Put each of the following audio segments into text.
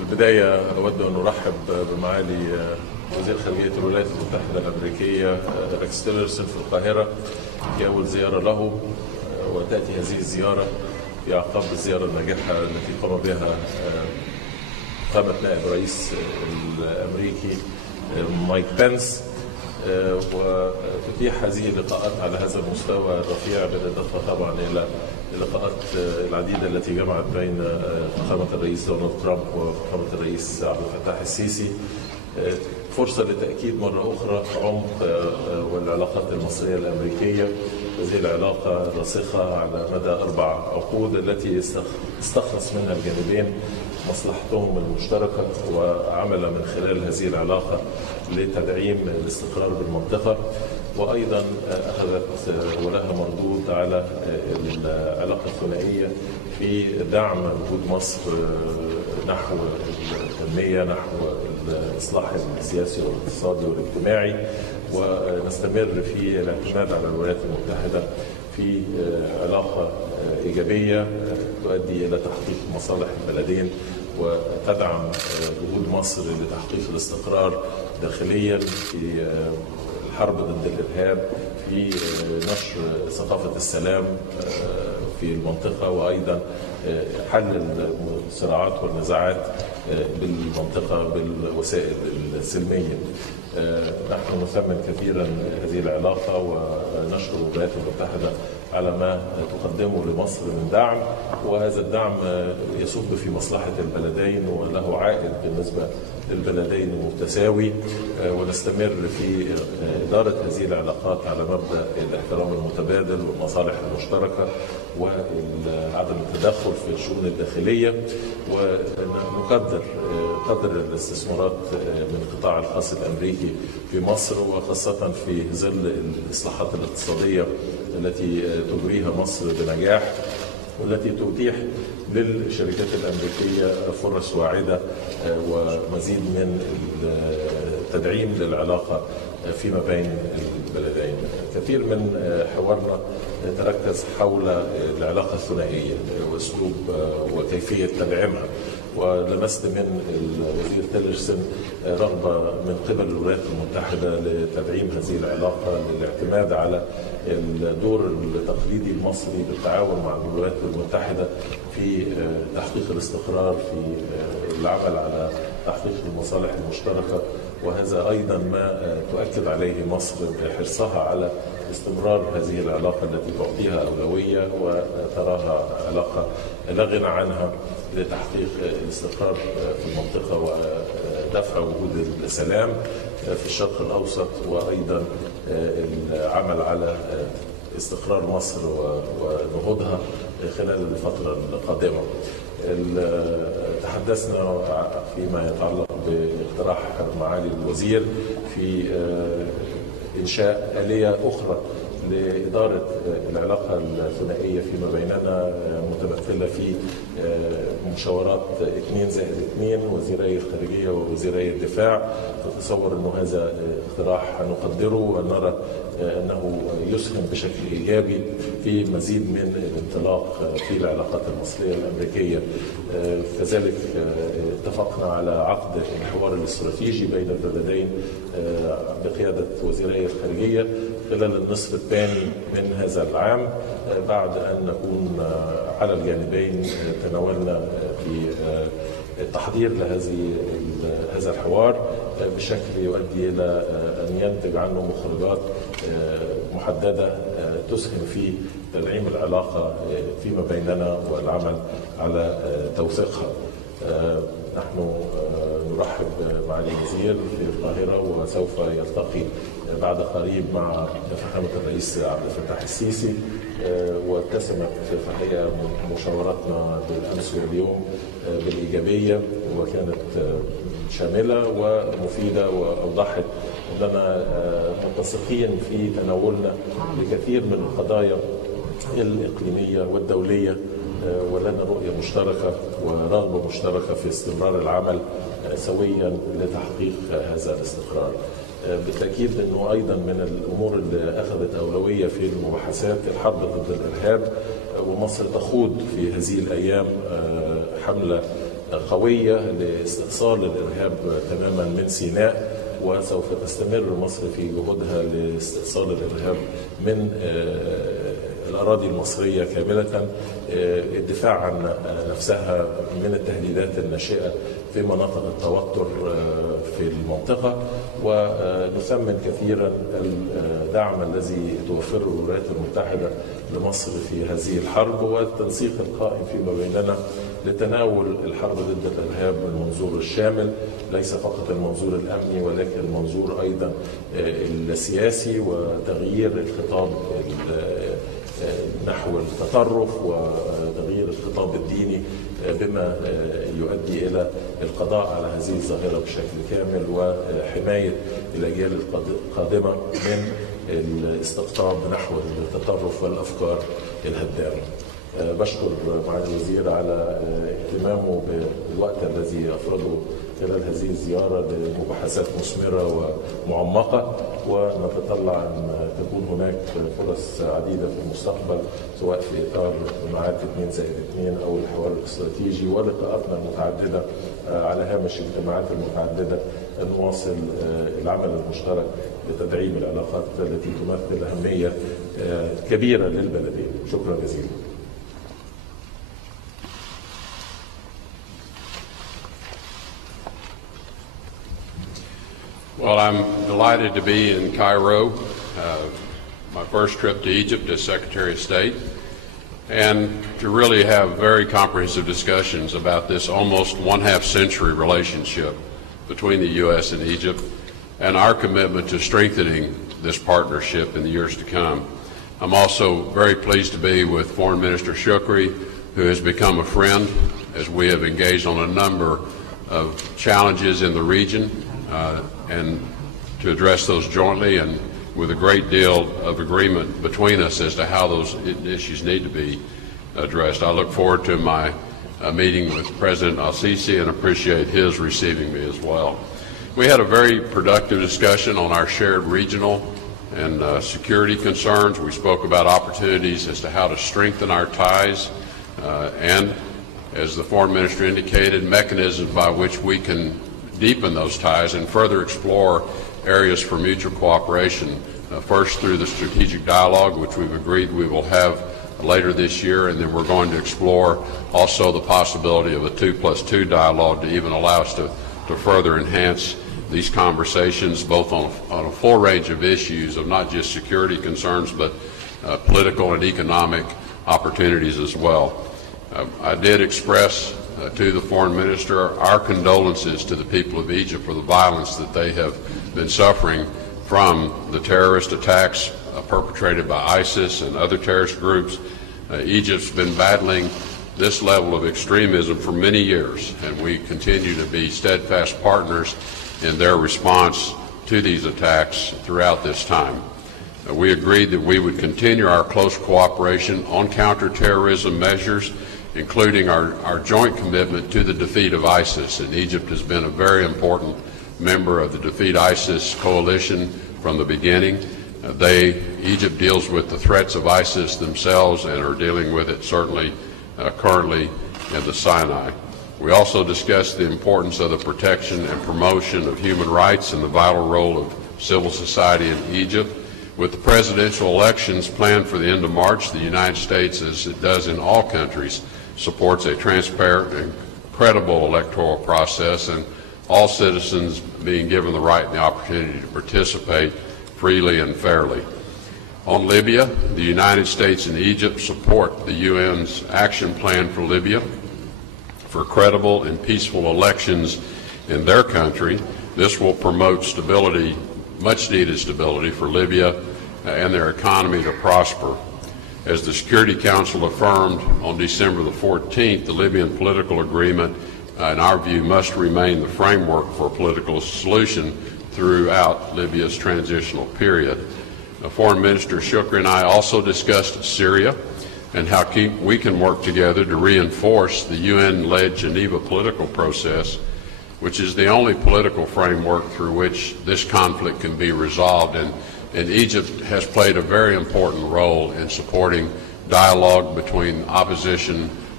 البداية أود أن أرحب بمعالي وزير خارجية الولايات المتحدة الأمريكية ريكس تيلرسون في القاهرة في أول زيارة له، وتأتي هذه الزيارة في أعقاب الزيارة الناجحة التي قام بها فخامة نائب الرئيس الأمريكي مايك بنس، وتتيح هذه اللقاءات على هذا المستوى الرفيع بالإضافة طبعا إلى اللقاءات العديدة التي جمعت بين فخامة الرئيس دونالد ترامب وفخامة الرئيس عبد الفتاح السيسي، فرصة لتأكيد مرة أخرى عمق والعلاقات المصرية الأمريكية، هذه العلاقة الراسخة على مدى 4 عقود التي استخلص منها الجانبين مصلحتهم المشتركة، وعمل من خلال هذه العلاقة لتدعيم الاستقرار بالمنطقة، وأيضا أخذت ولها مردود على العلاقة الثنائية في دعم جهود مصر نحو التنمية، نحو الإصلاح السياسي والاقتصادي والاجتماعي، ونستمر في الاعتماد على الولايات المتحدة في علاقة إيجابية تؤدي إلى تحقيق مصالح البلدين وتدعم جهود مصر لتحقيق الاستقرار داخليا في الحرب ضد الإرهاب، في نشر ثقافة السلام في المنطقة، وأيضا حل الصراعات والنزاعات بالمنطقة بالوسائل السلمية. نحن نثمن كثيرا هذه العلاقة ونشكر الولايات المتحدة على ما تقدمه لمصر من دعم، وهذا الدعم يصب في مصلحة البلدين وله عائد بالنسبة للبلدين متساوي، ونستمر في إدارة هذه العلاقات على مبدأ الاحترام المتبادل والمصالح المشتركة وعدم التدخل في الشؤون الداخلية، ونقدر قدر الاستثمارات من القطاع الخاص الأمريكي في مصر، وخاصة في ظل الإصلاحات الاقتصادية التي تجريها مصر بنجاح، والتي تتيح للشركات الأمريكية فرص واعدة ومزيد من التدعيم للعلاقة فيما بين البلدين. كثير من حوارنا تركز حول العلاقة الثنائية وأسلوب وكيفية تدعيمها، ولمست من الوزير تيلرسون رغبة من قبل الولايات المتحدة لتدعيم هذه العلاقة، للاعتماد على الدور التقليدي المصري بالتعاون مع الولايات المتحدة في تحقيق الاستقرار، في العمل على تحقيق المصالح المشتركة، وهذا أيضا ما تؤكد عليه مصر بحرصها على استمرار هذه العلاقة التي تعطيها أولوية وتراها علاقة لا غنى عنها لتحقيق الاستقرار في المنطقة ودفع وجود السلام في الشرق الأوسط، وأيضا العمل على استقرار مصر ونهوضها خلال الفترة القادمة. تحدثنا فيما يتعلق باقتراح معالي الوزير في إنشاء آلية أخرى لإدارة العلاقة الثنائية فيما بيننا، متمثلة في مشاورات 2+2 وزيري الخارجية ووزيري الدفاع. نتصور أنه هذا اقتراح نقدره ونرى أنه يسهم بشكل إيجابي في مزيد من الانطلاق في العلاقات المصرية الأمريكية. كذلك اتفقنا على عقد الحوار الاستراتيجي بين البلدين بقيادة وزيري الخارجية خلال النصف الثاني من هذا العام، بعد أن نكون على الجانبين تناولنا في التحضير هذا الحوار بشكل يؤدي إلى أن ينتج عنه مخرجات محددة تسهم في تدعيم العلاقة فيما بيننا والعمل على توثيقها. نحن نرحب معالي الوزير في القاهرة، وسوف يلتقي بعد قريب مع فخامة الرئيس عبد الفتاح السيسي، واتسمت في الحقيقة مشاوراتنا بالأمس واليوم بالإيجابية، وكانت شاملة ومفيدة، وأوضحت أننا متسقين في تناولنا لكثير من القضايا الإقليمية والدولية، ولنا رؤية مشتركة ورغبة مشتركة في استمرار العمل سويا لتحقيق هذا الاستقرار. بالتأكيد أنه أيضا من الأمور اللي أخذت أولوية في المباحثات الحرب ضد الإرهاب، ومصر تخوض في هذه الأيام حملة قوية لاستئصال الإرهاب تماما من سيناء، وسوف تستمر مصر في جهودها لاستئصال الإرهاب من الأراضي المصرية كاملة، الدفاع عن نفسها من التهديدات الناشئة في مناطق التوتر في المنطقة، ونثمن كثيرا الدعم الذي توفره الولايات المتحدة لمصر في هذه الحرب، والتنسيق القائم فيما بيننا لتناول الحرب ضد الإرهاب من المنظور الشامل، ليس فقط المنظور الأمني ولكن المنظور أيضا السياسي، وتغيير الخطاب نحو التطرف وتغيير الخطاب الديني بما يؤدي إلى القضاء على هذه الظاهرة بشكل كامل، وحماية الأجيال القادمة من الاستقطاب نحو التطرف والأفكار الهدامة. بشكر معالي الوزير على اهتمامه بالوقت الذي أفرده خلال هذه الزيارة لمباحثات مثمرة ومعمقة، ونتطلع أن تكون هناك فرص عديدة في المستقبل سواء في إطار معاد 2+2 أو الحوار الاستراتيجي ولقاءاتنا المتعددة على هامش الاجتماعات المتعددة، أن نواصل العمل المشترك لتدعيم العلاقات التي تمثل أهمية كبيرة للبلدين. شكرا جزيلا. Well, I'm delighted to be in Cairo, my first trip to Egypt as Secretary of State, and to really have very comprehensive discussions about this almost one-half-century relationship between the U.S. and Egypt and our commitment to strengthening this partnership in the years to come. I'm also very pleased to be with Foreign Minister Shukri, who has become a friend as we have engaged on a number of challenges in the region and to address those jointly, and with a great deal of agreement between us as to how those issues need to be addressed. I look forward to my meeting with President al-Sisi and appreciate his receiving me as well. We had a very productive discussion on our shared regional and security concerns. We spoke about opportunities as to how to strengthen our ties and, as the Foreign Minister indicated, mechanisms by which we can deepen those ties and further explore areas for mutual cooperation, first through the strategic dialogue, which we've agreed we will have later this year, and then we're going to explore also the possibility of a 2+2 dialogue to even allow us to further enhance these conversations, both on a full range of issues of not just security concerns, but political and economic opportunities as well. I did express to the Foreign Minister our condolences to the people of Egypt for the violence that they have been suffering from the terrorist attacks perpetrated by ISIS and other terrorist groups. Egypt's been battling this level of extremism for many years, and we continue to be steadfast partners in their response to these attacks throughout this time. We agreed that we would continue our close cooperation on counterterrorism measures, including our joint commitment to the defeat of ISIS. And Egypt has been a very important member of the Defeat ISIS coalition from the beginning. Egypt deals with the threats of ISIS themselves and are dealing with it certainly currently in the Sinai. We also discussed the importance of the protection and promotion of human rights and the vital role of civil society in Egypt. With the presidential elections planned for the end of March, the United States, as it does in all countries, supports a transparent and credible electoral process, and all citizens being given the right and the opportunity to participate freely and fairly. On Libya, the United States and Egypt support the UN's action plan for Libya for credible and peaceful elections in their country. This will promote stability, much needed stability for Libya and their economy to prosper. As the Security Council affirmed on December the 14th, the Libyan political agreement, in our view, must remain the framework for a political solution throughout Libya's transitional period. Foreign Minister Shukri and I also discussed Syria and how we can work together to reinforce the UN-led Geneva political process, which is the only political framework through which this conflict can be resolved. And Egypt has played a very important role in supporting dialogue between opposition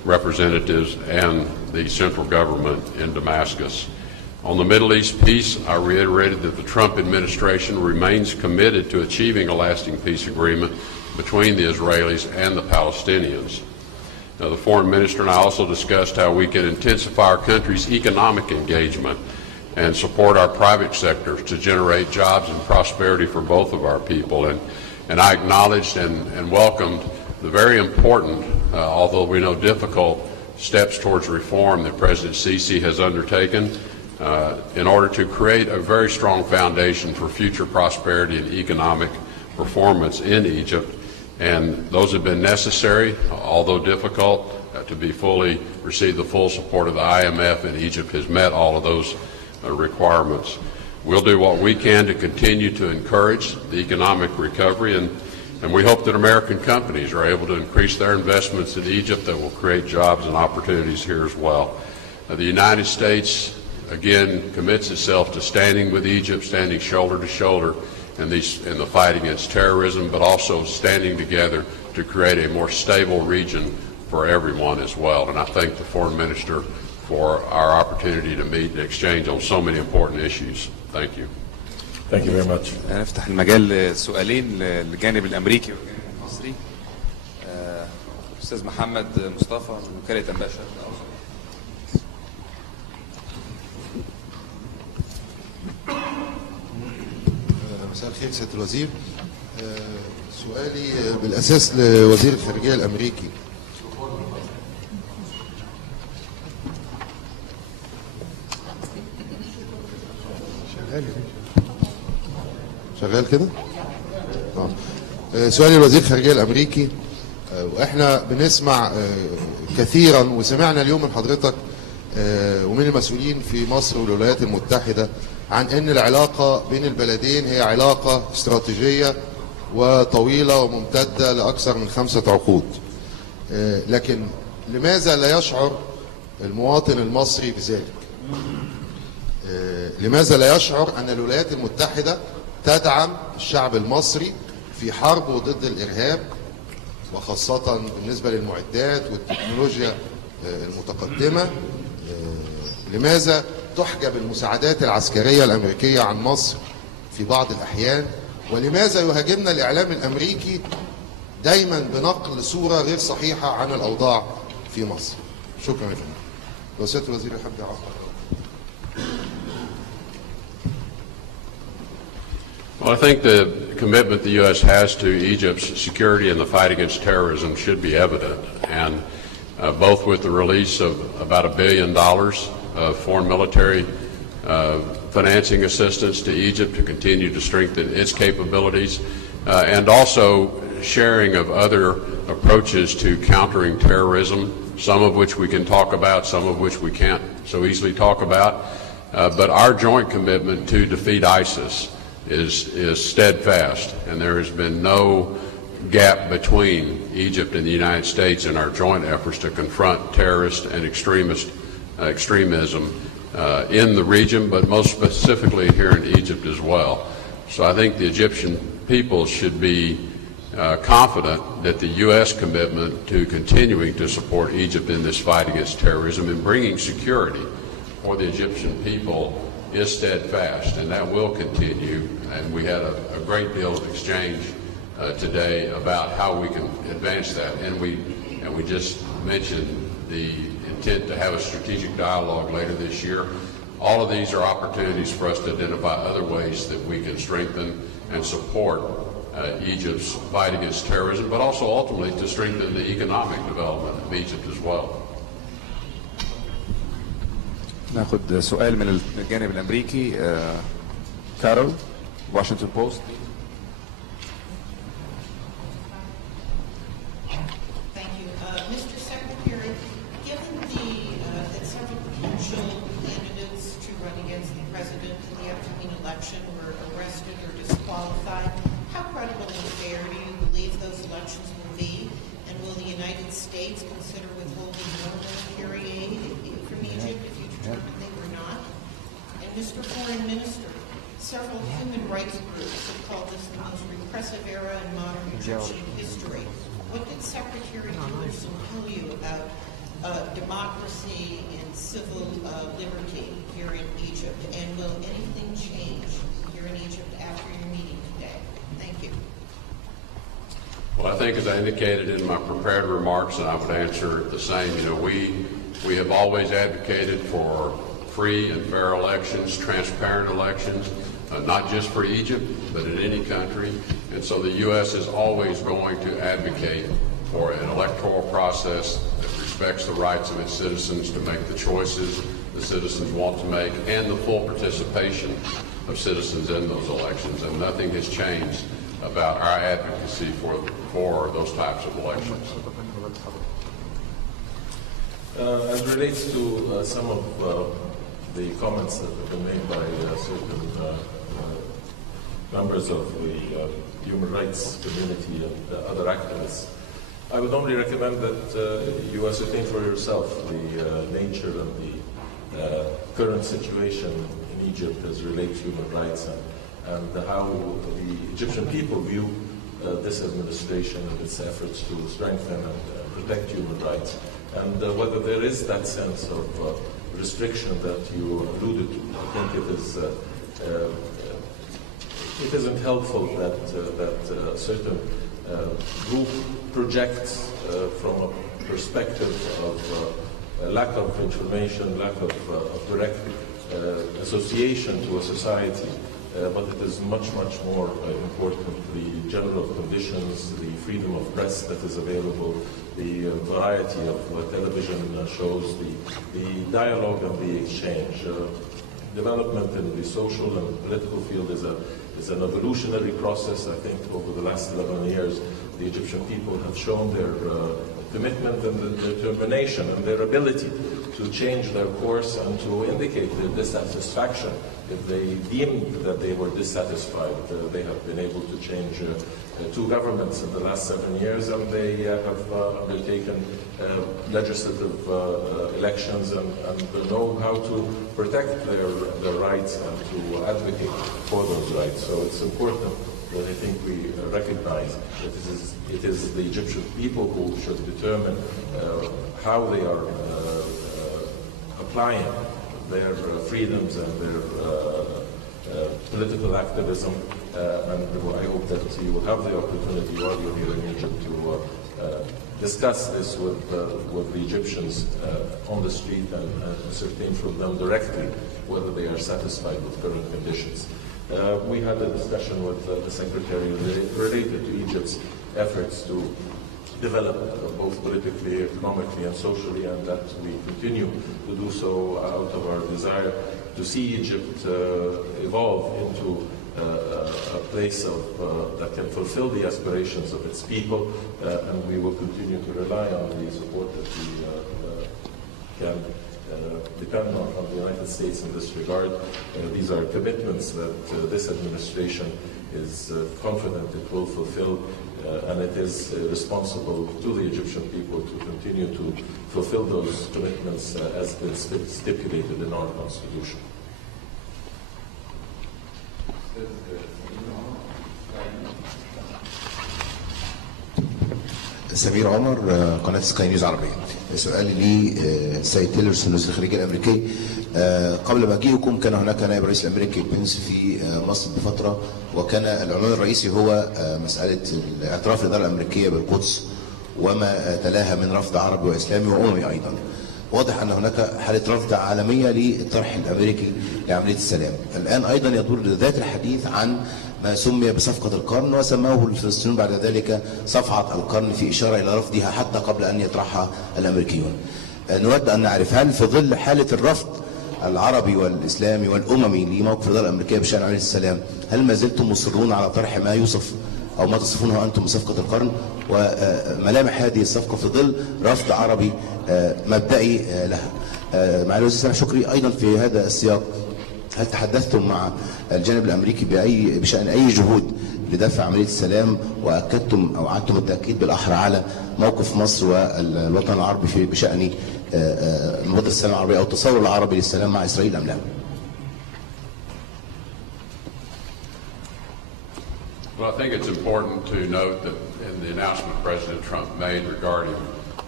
representatives and the central government in Damascus. On the Middle East peace, I reiterated that the Trump administration remains committed to achieving a lasting peace agreement between the Israelis and the Palestinians. Now, the foreign minister and I also discussed how we can intensify our country's economic engagement and support our private sector to generate jobs and prosperity for both of our people. And I acknowledged and welcomed the very important, although we know difficult, steps towards reform that President Sisi has undertaken in order to create a very strong foundation for future prosperity and economic performance in Egypt. And those have been necessary, although difficult, to be fully receive the full support of the IMF, and Egypt has met all of those requirements. We'll do what we can to continue to encourage the economic recovery, and we hope that American companies are able to increase their investments in Egypt that will create jobs and opportunities here as well. The United States, again, commits itself to standing with Egypt, standing shoulder to shoulder in the fight against terrorism, but also standing together to create a more stable region for everyone as well. And I thank the Foreign Minister for our opportunity to meet and exchange on so many important issues. Thank you. Thank you very much. نفتح المجال لسؤالين للجانب الأمريكي والجانب المصري. أستاذ محمد مصطفى من وكالة أنباء الشرق الأوسط. مساء الخير سيادة الوزير. سؤالي بالأساس لوزير الخارجية الأمريكي. شغال كده؟ سؤالي لوزير الخارجية الأمريكي، وإحنا بنسمع كثيرا وسمعنا اليوم من حضرتك ومن المسؤولين في مصر والولايات المتحدة عن أن العلاقة بين البلدين هي علاقة استراتيجية وطويلة وممتدة لأكثر من 5 عقود. لكن لماذا لا يشعر المواطن المصري بذلك؟ لماذا لا يشعر أن الولايات المتحدة تدعم الشعب المصري في حربه ضد الإرهاب، وخاصة بالنسبة للمعدات والتكنولوجيا المتقدمة؟ لماذا تحجب المساعدات العسكرية الأمريكية عن مصر في بعض الأحيان؟ ولماذا يهاجمنا الإعلام الأمريكي دايما بنقل صورة غير صحيحة عن الأوضاع في مصر؟ شكرا يا فندم. لو سيادة الوزير يحب يعقب. Well, I think the commitment the U.S. has to Egypt's security and the fight against terrorism should be evident, and both with the release of about $1 billion of foreign military financing assistance to Egypt to continue to strengthen its capabilities, and also sharing of other approaches to countering terrorism, some of which we can talk about, some of which we can't so easily talk about, but our joint commitment to defeat ISIS is steadfast, and there has been no gap between Egypt and the United States in our joint efforts to confront terrorist and extremism in the region, but most specifically here in Egypt as well. So I think the Egyptian people should be confident that the U.S. commitment to continuing to support Egypt in this fight against terrorism and bringing security for the Egyptian people is steadfast, and that will continue. And we had a great deal of exchange today about how we can advance that. And we just mentioned the intent to have a strategic dialogue later this year. All of these are opportunities for us to identify other ways that we can strengthen and support Egypt's fight against terrorism, but also ultimately to strengthen the economic development of Egypt as well. ناخد سؤال من الجانب الأمريكي. كارول، واشنطن بوست. Thank you. Mr. Secretary, given that several potential candidates to run against the president in the upcoming election were arrested or disqualified, how credible and fair do you believe those elections will be? And will the United States consider withholding no military aid from Egypt if you determine they were not? And Mr. Foreign Minister, several human rights groups have called this the most repressive era in modern Egyptian history. What did Secretary Tillerson tell you about democracy and civil liberty here in Egypt? And will anything change here in Egypt after your meeting today? Thank you. Well, I think as I indicated in my prepared remarks, and I would answer the same, we have always advocated for free and fair elections, transparent elections, not just for Egypt, but in any country. And so the U.S. is always going to advocate for an electoral process that respects the rights of its citizens to make the choices the citizens want to make and the full participation of citizens in those elections. And nothing has changed about our advocacy for those types of elections. As relates to some of the comments that have been made by certain members of the human rights community and other activists, I would only recommend that you ascertain for yourself the nature of the current situation in Egypt as relates to human rights and how the Egyptian people view this administration and its efforts to strengthen and protect human rights, and whether there is that sense of restriction that you alluded to. I think it isn't helpful that a certain group projects from a perspective of lack of information, lack of direct association to a society, but it is much, much more important the general conditions, the freedom of press that is available, the variety of television shows, the dialogue and the exchange. Development in the social and political field is an evolutionary process. I think over the last 11 years, the Egyptian people have shown their commitment and their determination and their ability to change their course and to indicate their dissatisfaction. If they deemed that they were dissatisfied, they have been able to change two governments in the last 7 years, and they have undertaken legislative elections and know how to protect their rights and to advocate for those rights. So it's important that I think we recognize that it is the Egyptian people who should determine how they are applying their freedoms and their political activism, and I hope that you will have the opportunity while you're here in Egypt to discuss this with the Egyptians on the street and ascertain from them directly whether they are satisfied with current conditions. We had a discussion with the Secretary related to Egypt's efforts to develop both politically, economically, and socially, and that we continue to do so out of our desire to see Egypt evolve into a place that can fulfill the aspirations of its people, and we will continue to rely on the support that we can depend on from the United States in this regard. These are commitments that this administration is confident it will fulfill, and it is responsible to the Egyptian people to continue to fulfill those commitments as been stipulated in our constitution. سمير عمر قناة سكاي نيوز عربية. سؤالي لي سيد تيلرسون وزير الخارجية الأمريكي. قبل مجيئكم كان هناك نائب الرئيس الأمريكي بنس في مصر بفترة، وكان العنوان الرئيسي هو مسألة الاعتراف الإدارة الأمريكية بالقدس وما تلاها من رفض عربي وإسلامي وأممي أيضا. واضح أن هناك حالة رفض عالمية للطرح الأمريكي لعملية السلام. الآن أيضا يدور ذات الحديث عن ما سمي بصفقة القرن، وسموه الفلسطينيون بعد ذلك صفعة القرن في إشارة إلى رفضها حتى قبل أن يطرحها الأمريكيون. نود أن نعرف هل في ظل حالة الرفض العربي والإسلامي والأممي لموقف الإدارة الأمريكية بشأن عملية السلام، هل ما زلتم مصرون على طرح ما يوصف أو ما تصفونه أنتم بصفقة القرن، وملامح هذه الصفقة في ظل رفض عربي مبدئي لها؟ معالي الوزير سامح شكري، أيضا في هذا السياق هل تحدثتم مع الجانب الأمريكي بشأن أي جهود لدفع عملية السلام، وأكدتم أو أعدتم التأكيد بالأحرى على موقف مصر والوطن العربي بشأن مبادرة السلام العربية أو التصور العربي للسلام مع إسرائيل أم لا؟ Well, I think it's important to note that in the announcement President Trump made regarding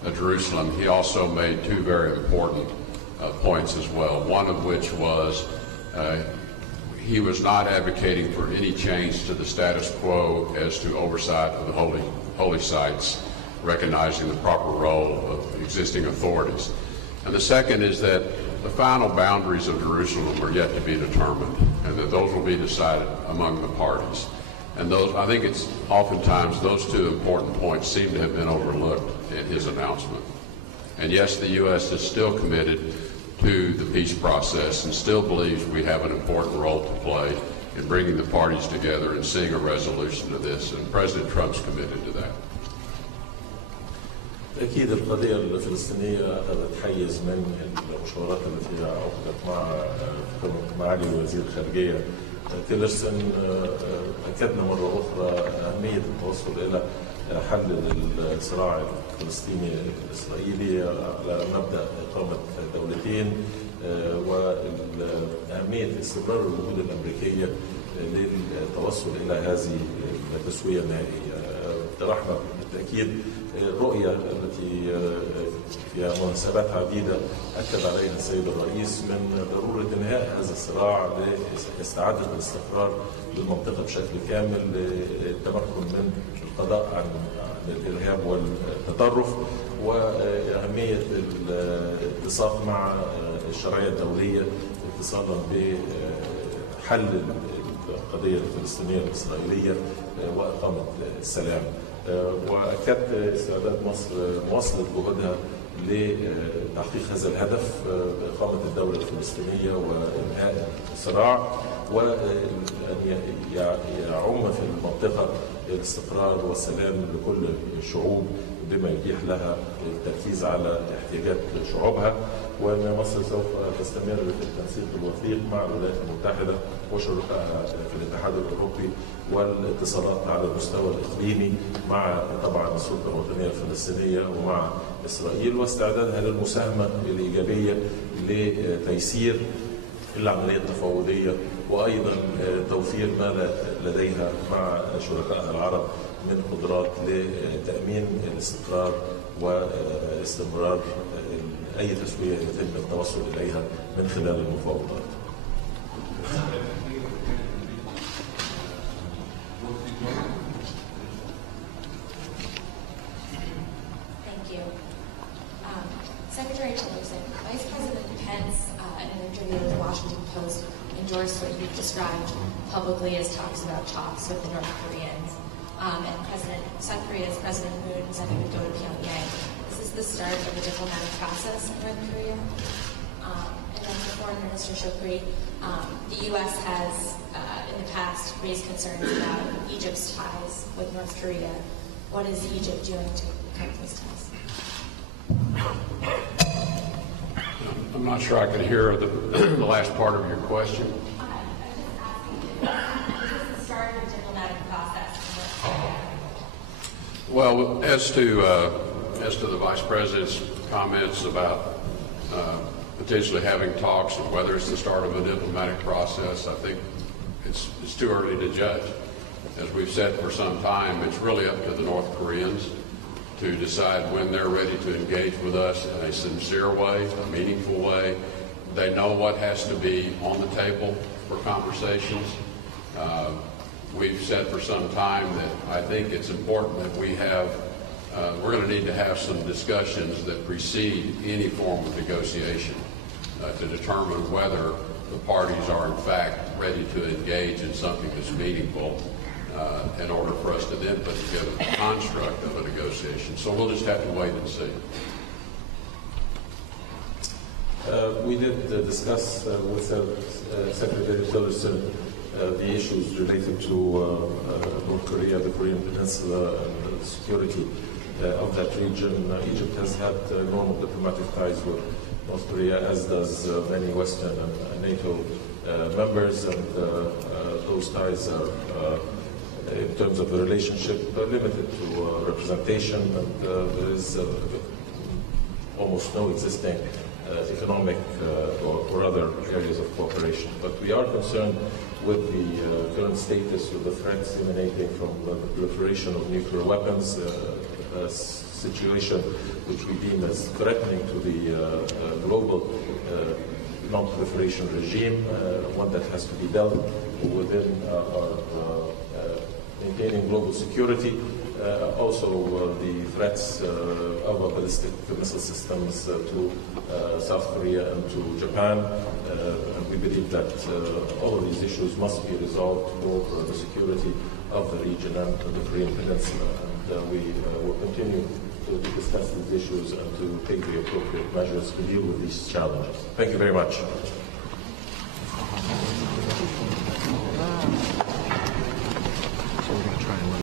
Jerusalem, he also made two very important points as well. One of which was he was not advocating for any change to the status quo as to oversight of the holy sites, recognizing the proper role of existing authorities. And the second is that the final boundaries of Jerusalem are yet to be determined, and that those will be decided among the parties. And those, I think it's oftentimes those two important points seem to have been overlooked in his announcement. And yes, the U.S. is still committed to the peace process and still believes we have an important role to play in bringing the parties together and seeing a resolution to this, and President Trump's committed to that. أكيد القضية الفلسطينية أخذت حيز من المشاورات التي عقدت مع معالي وزير الخارجية تيلرسون. أكدنا مرة أخرى أهمية التوصل إلى حل الصراع الفلسطيني الإسرائيلي على مبدأ إقامة دولتين، وأهمية استمرار الجهود الأمريكية للتوصل إلى هذه التسوية النهائية. اقترحنا بالتأكيد الرؤية التي فيها مناسبات عديدة أكد عليها السيد الرئيس من ضرورة إنهاء هذا الصراع لاستعادة الاستقرار للمنطقة بشكل كامل، للتمكن من القضاء عن الإرهاب والتطرف، وأهمية الاتساق مع الشرعية الدولية اتصالا بحل القضية الفلسطينية الإسرائيلية وإقامة السلام. وأكدت استعداد مصر مواصلة جهودها لتحقيق هذا الهدف بإقامة الدولة الفلسطينية وإنهاء الصراع، وأن يعم في المنطقة الاستقرار والسلام لكل الشعوب بما يتيح لها التركيز على احتياجات شعوبها، وأن مصر سوف تستمر في التنسيق الوثيق مع الولايات المتحدة وشركائها في الاتحاد الأوروبي، والاتصالات على المستوى الإقليمي مع طبعا السلطة الوطنية الفلسطينية ومع إسرائيل، واستعدادها للمساهمة الإيجابية لتيسير العملية التفاوضية، وأيضا توفير ما لديها مع شركائها العرب من قدرات لتأمين الاستقرار واستمرار أي تسوية يتم التوصل إليها من خلال المفاوضات. Thank you. Secretary Tillerson, Vice President Pence, in an interview with the Washington Post, endorsed what you've described publicly as talks about talks with the North Koreans. And South Korea's President Moon said he would go to Pyongyang. Is this the start of a diplomatic process in North Korea? And then for Foreign Minister Chokri, the U.S. has in the past raised concerns about Egypt's ties with North Korea. What is Egypt doing to cut those ties? I'm not sure I could hear the last part of your question. I'm just asking, is this the start of a diplomatic process in North Korea? Well, as to the Vice President's comments about potentially having talks and whether it's the start of a diplomatic process, I think it's too early to judge. As we've said for some time, it's really up to the North Koreans to decide when they're ready to engage with us in a sincere way, a meaningful way. They know what has to be on the table for conversations. We've said for some time that I think it's important that we're going to need to have some discussions that precede any form of negotiation to determine whether the parties are in fact ready to engage in something that's meaningful in order for us to then put together the construct of a negotiation. So we'll just have to wait and see. We did discuss with Secretary Tillerson the issues related to North Korea, the Korean Peninsula, and the security of that region. Egypt has had normal diplomatic ties with North Korea, as does many Western and NATO members, and those ties are, in terms of the relationship, limited to representation, and there is almost no existing economic or other areas of cooperation. But we are concerned with the current status of the threats emanating from the proliferation of nuclear weapons, situation which we deem as threatening to the global non-proliferation regime, one that has to be dealt within our maintaining global security. Also the threats of ballistic missile systems to South Korea and to Japan. And we believe that all of these issues must be resolved for the security of the region and the Korean Peninsula. And we will continue to discuss these issues and to take the appropriate measures to deal with these challenges. Thank you very much.